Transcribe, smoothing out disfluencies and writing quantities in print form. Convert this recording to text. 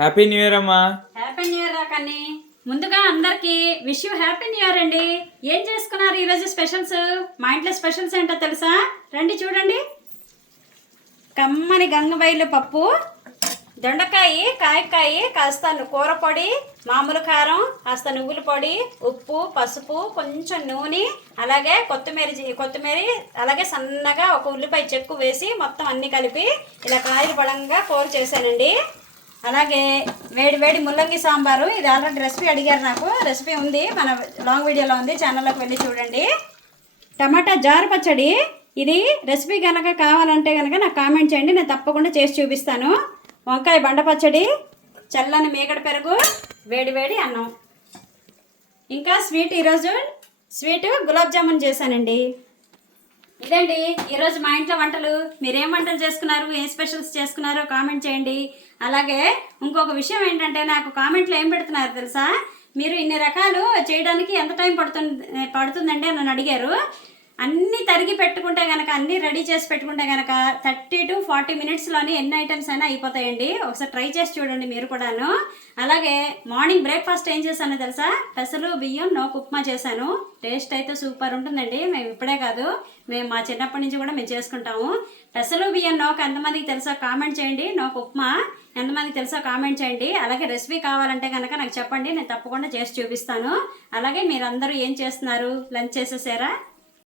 Happy new year అమ్మా. Happy new year రాకని ముందుగా అందరికి wish you happy new year అండి. ఏం చేసుకున్నారు ఈరోజు స్పెషల్స్? మా ఇంట్లో స్పెషల్స్ ఏంటో తెలుసా? రండి చూడండి. కమ్మని గంగబైలు పప్పు, దొండకాయ, కాయకాయ, కాస్త కూర పొడి, మామూలు కారం, కాస్త నువ్వుల పొడి, ఉప్పు, పసుపు, కొంచెం నూనె, అలాగే కొత్తిమీర, అలాగే సన్నగా ఒక ఉల్లిపాయ చెక్కు వేసి మొత్తం అన్నీ కలిపి ఇలా కాయలు పడంగా కూర చేశానండి. అలాగే వేడి వేడి ముల్లంగి సాంబారు. ఇది ఆల్రెడీ రెసిపీ అడిగారు, నాకు రెసిపీ ఉంది, మన లాంగ్ వీడియోలో ఉంది, ఛానల్లోకి వెళ్ళి చూడండి. టమాటా జారు పచ్చడి, ఇది రెసిపీ కనుక కావాలంటే కనుక నాకు కామెంట్ చేయండి, నేను తప్పకుండా చేసి చూపిస్తాను. వంకాయ బండ పచ్చడి, చల్లని మీగడ పెరుగు, వేడి వేడి అన్నం. ఇంకా స్వీట్, ఈరోజు స్వీట్ గులాబ్ జామున్ చేశానండి. ఇదండి ఈరోజు మా ఇంట్లో వంటలు. మీరేం వంటలు చేసుకున్నారు, ఏ స్పెషల్స్ చేసుకున్నారో కామెంట్ చేయండి. అలాగే ఇంకొక విషయం ఏంటంటే, నాకు కామెంట్లో ఏం పెడుతున్నారు తెలుసా? మీరు ఇన్ని రకాలు చేయడానికి ఎంత టైం పడుతుందండి అని నన్ను అడిగారు. అన్నీ తరిగి పెట్టుకుంటే కనుక, అన్నీ రెడీ చేసి పెట్టుకుంటే కనుక 30 to 40 మినిట్స్లోని ఎన్ని ఐటమ్స్ అయినా అయిపోతాయండి. ఒకసారి ట్రై చేసి చూడండి మీరు కూడాను. అలాగే మార్నింగ్ బ్రేక్ఫాస్ట్ ఏం చేశానో తెలుసా? పెసలు బియ్యం నోకు ఉప్మా చేశాను. టేస్ట్ అయితే సూపర్ ఉంటుందండి. మేము ఇప్పుడే కాదు, మేము మా చిన్నప్పటి నుంచి కూడా మేము చేసుకుంటాము. పెసలు బియ్యం నోకు ఎంతమందికి తెలుసో కామెంట్ చేయండి. నోకు ఉప్మా ఎంతమందికి తెలుసో కామెంట్ చేయండి. అలాగే రెసిపీ కావాలంటే కనుక నాకు చెప్పండి, నేను తప్పకుండా చేసి చూపిస్తాను. అలాగే మీరందరూ ఏం చేస్తున్నారు? లంచ్ చేసేసారా?